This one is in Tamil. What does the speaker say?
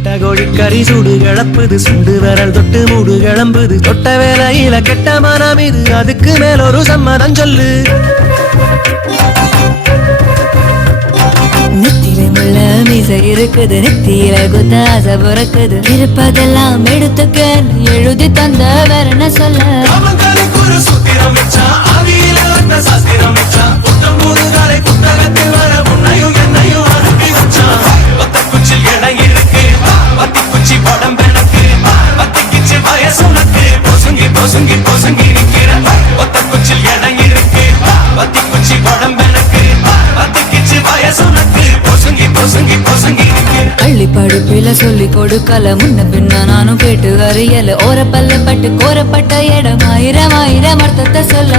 கோழிக்கறி சூடு கிளப்புது சுண்டு விரல் தொட்டு மூடு கிளம்புது தொட்ட வேலையில கெட்ட மனம் இது அதுக்கு மேல ஒரு சம்மதம் சொல்லு நெத்தியில முள்ள மீசை இருக்குது நெத்தியில குத்தாச பிறக்குது இருப்பதெல்லாம் எடுத்துக்க எழுதி தந்த வேற என்ன சொல்ல பள்ளி படிப்பில சொல்லி கொடுக்கல முன்ன பின்ன நானும் கேட்டு அறியல ஓரப்பல்ல பட்டு கோரப்பட்ட இடம் ஆயிரம் ஆயிரம் அர்த்தத்தை சொல்ல